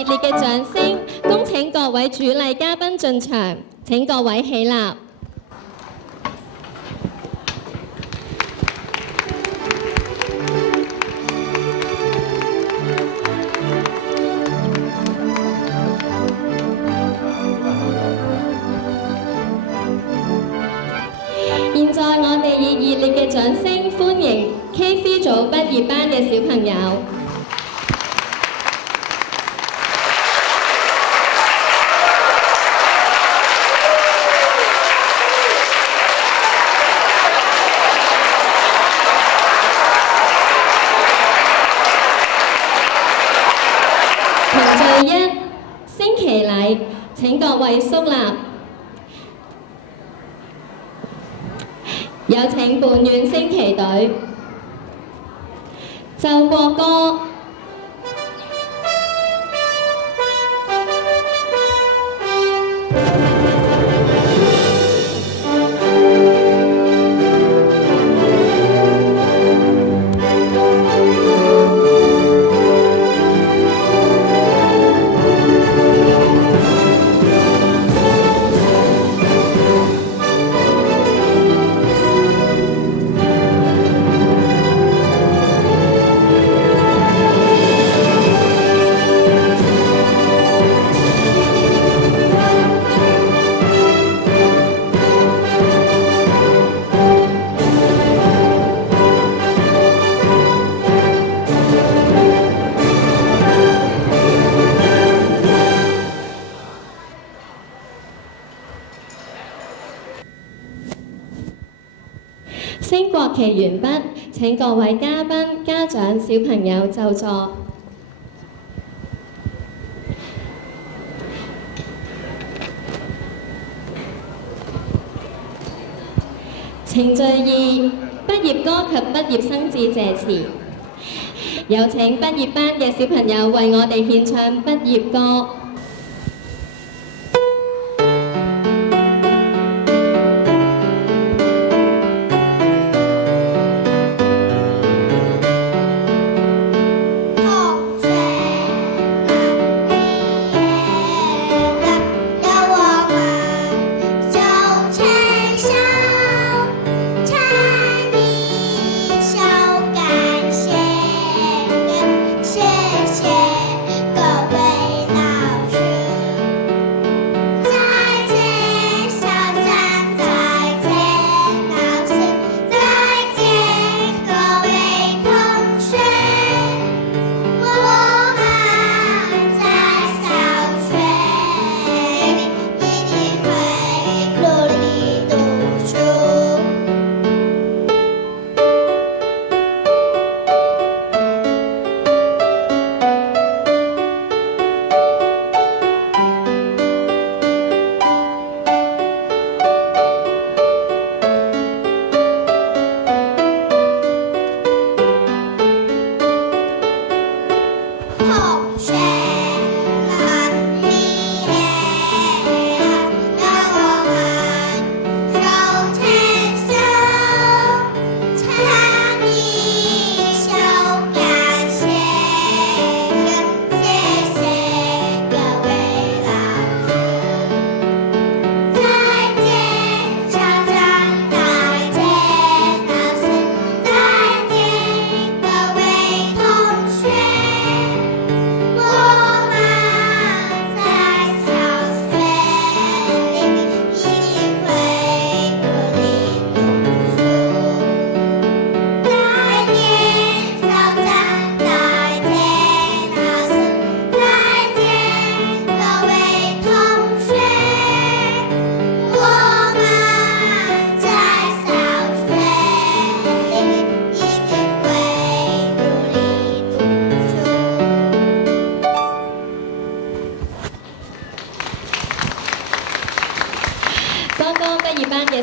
熱烈嘅掌聲，恭請各位主禮嘉賓進場。請各位起立。現在我哋以熱烈嘅掌聲歡迎 K3 組畢業班嘅小朋友。程序1，升旗禮，請各位肅立。有請本院升旗隊奏國歌。升國旗完畢，請各位嘉賓、家長、小朋友就座。程序2，畢業歌及畢業生致謝詞。有請畢業班嘅小朋友為我哋獻唱畢業歌。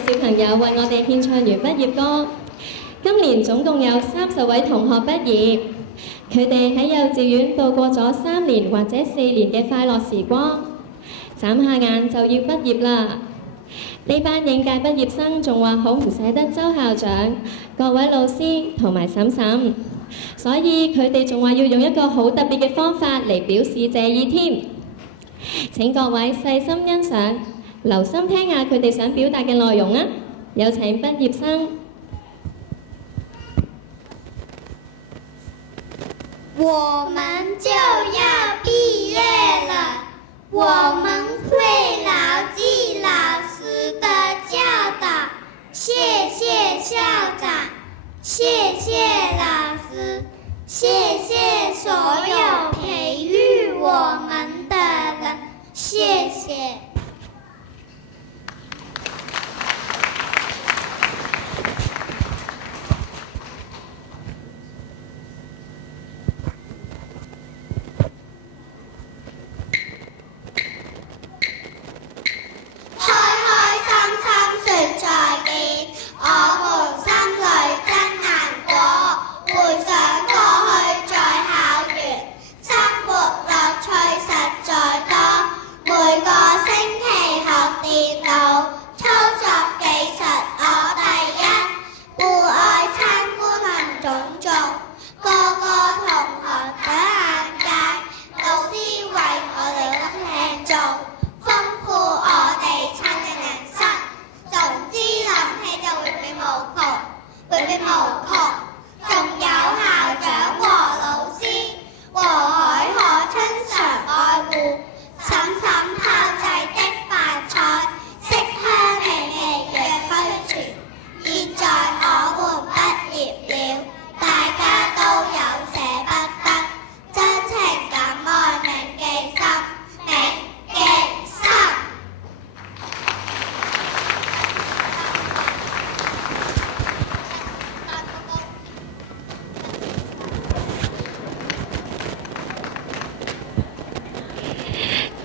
小朋友為我哋獻唱完畢業歌。今年總共有30位同學畢業，佢哋喺幼稚園度過咗3年或者4年嘅快樂時光，眨下眼就要畢業啦。呢班應屆畢業生仲話好唔捨得周校長、各位老師同埋嬸嬸，所以佢哋仲話要用一個好特別嘅方法嚟表示謝意添。請各位細心欣賞，留心聽下佢哋想表達嘅內容啊！有請畢業生。我們就要畢業了，我們會牢記老師的教導。謝謝校長，謝謝老師，謝謝所有培育我們的人，謝謝。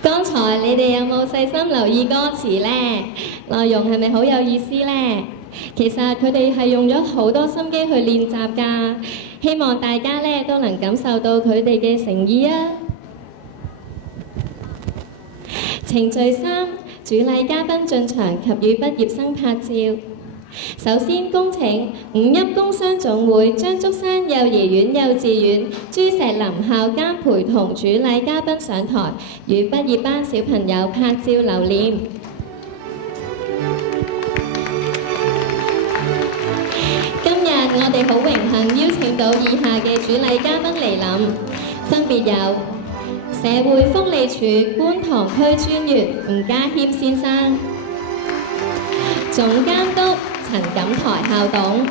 剛才你哋有冇細心留意歌詞呢？內容係咪好有意思呢？其實佢哋係用咗好多心機去練習㗎，希望大家呢都能感受到佢哋嘅誠意啊！程序3，主禮嘉賓進場及與畢業生拍照。首先恭請五邑工商總會張竹山幼兒園幼稚園朱石林校監陪同主禮嘉賓上台，與畢業班小朋友拍照留念。今日我哋好榮幸邀請到以下嘅主禮嘉賓蒞臨，分別有社會福利署觀塘區專員吳家謙先生、總監督陳錦台校董、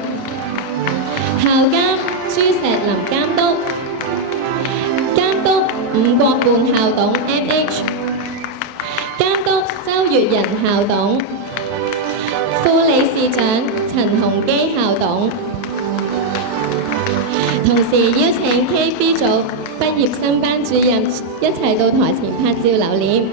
校監朱石林監督、監督伍國冠校董 MH、監督周月仁校董、副理事長陳鴻基校董，同時邀請 KB 組畢業生班主任一齊到台前拍照留念。